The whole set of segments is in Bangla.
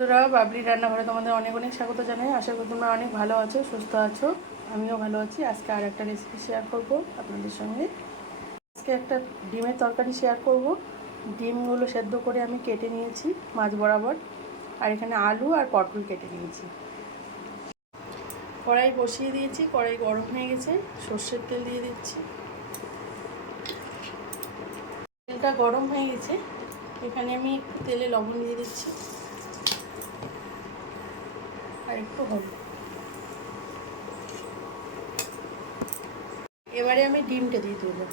বন্ধুরা, বাবলি রান্নাঘরে তোমাদের অনেক অনেক স্বাগত জানাই। আশা করি তোমরা অনেক ভালো আছো, সুস্থ আছো। আমিও ভালো আছি। আজকে আর একটা রেসিপি শেয়ার করব আপনাদের সঙ্গে। আজকে একটা ডিমের তরকারি শেয়ার করব। ডিমগুলো সেদ্ধ করে আমি কেটে নিয়েছি মাছ বরাবর, আর এখানে আলু আর পটল কেটে নিয়েছি। কড়াই বসিয়ে দিয়েছি, কড়াই গরম হয়ে গেছে। সর্ষের তেল দিয়ে দিচ্ছি। তেলটা গরম হয়ে গেছে, এখানে আমি একটু তেলে লবণ দিয়ে দিচ্ছি আর একটু হলুদ। এবারে আমি ডিমটা দিয়ে দেবো।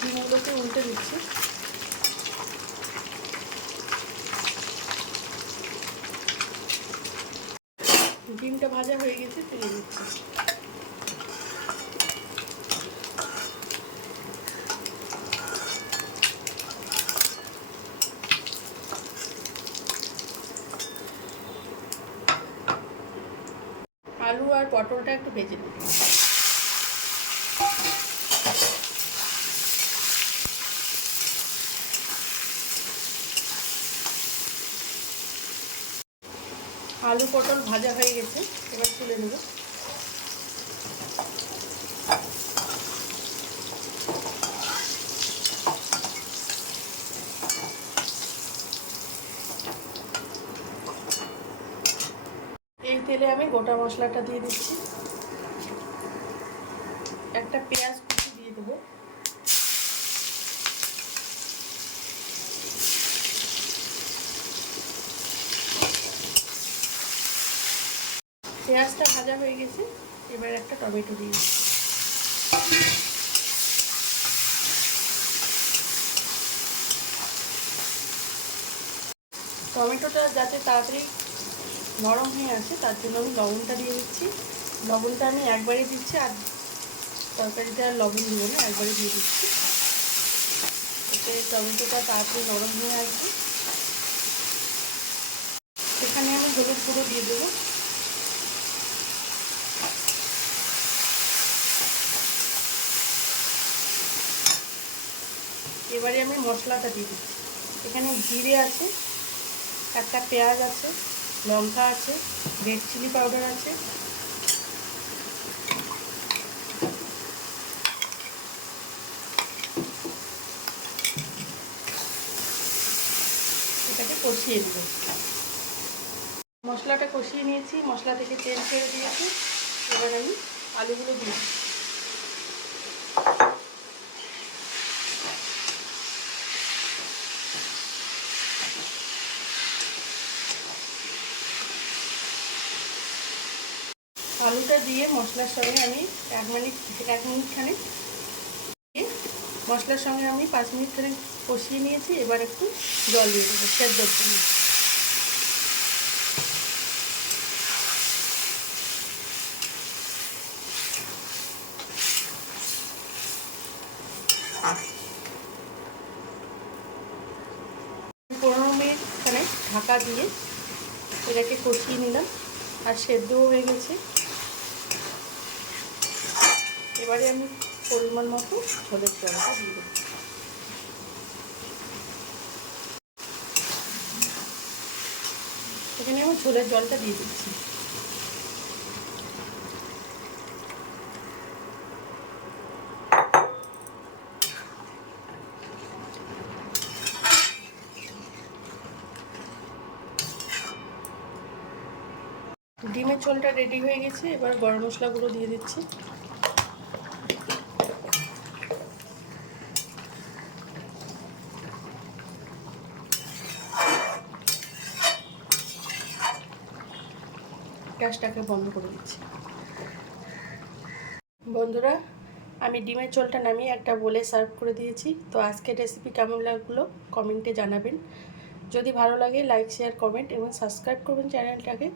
ডিমগুলোকে উল্টে দিচ্ছি। ডিমটা ভাজা হয়ে গেছে, তুলে দিচ্ছি। আলু আর পটলটা একটু ভেজে নেব। আলু পটল ভাজা হয়ে গেছে, এবার তুলে নেব। এই তেলে আমি গোটা মশলাটা দিয়ে দিচ্ছি। একটা পেঁয়াজ কুচি দিয়ে দেবো। পেঁয়াজটা ভাজা হয়ে গেছে, এবার একটা টমেটো দিয়ে দিচ্ছি। টমেটোটা যাতে তাড়াতাড়ি নরম হয়ে আসে তার জন্য আমি লবণটা দিয়ে দিচ্ছি। লবণটা আমি একবারে দিচ্ছি, আর তরকারিতে আর লবণ দিব না, একবারে দিয়ে দিচ্ছি। এতে টমেটোটা তাড়াতাড়ি নরম হয়ে আসবে। সেখানে আমি হলুদ গুঁড়ো দিয়ে দেবো। এবারে আমি মশলাটা দিয়ে দিচ্ছি। এখানে জিরে আছে, একটা পেঁয়াজ আছে, লঙ্কা আছে, রেড চিলি পাউডার আছে, এটাকে কষিয়ে দেবো। মশলাটা কষিয়ে নিয়েছি, মশলা থেকে তেল ছেড়ে দিয়েছি। এবার আমি আলুগুলো দিয়ে দিচ্ছি। আলুটা দিয়ে মশলার সঙ্গে আমি 1 মিনিট খানিক দিয়ে মশলার সঙ্গে আমি 5 মিনিট খানিক কষিয়ে নিয়েছি। এবার একটু জল দিয়ে দেবো সেদ্ধর জন্য। পনেরো মিনিট খানিক ঢাকা দিয়ে এটাকে কষিয়ে নিলাম, আর সেদ্ধও হয়ে গেছে। এবারে আমি পরিমাণ মতো ঝোলের জলটা দিয়ে দেবো। এখানে আমি ঝোলের জলটা দিয়ে দিচ্ছি। ডিমের ঝোলটা রেডি হয়ে গেছে, এবার গরম মশলাগুলো দিয়ে দিচ্ছি। গ্যাসটাকে বন্ধ করে দিচ্ছি। বন্ধুরা, আমি ডিমের ঝোলটা নামিয়ে একটা বলে সার্ভ করে দিয়েছি। তো আজকের রেসিপি কেমন লাগলো কমেন্টে জানাবেন। যদি ভালো লাগে লাইক, শেয়ার, কমেন্ট এবং সাবস্ক্রাইব করবেন চ্যানেলটাকে।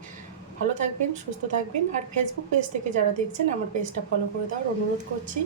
ভালো থাকবেন, সুস্থ থাকবেন। আর ফেসবুক পেজ থেকে যারা দেখছেন আমার পেজটা ফলো করে দেওয়ার অনুরোধ করছি।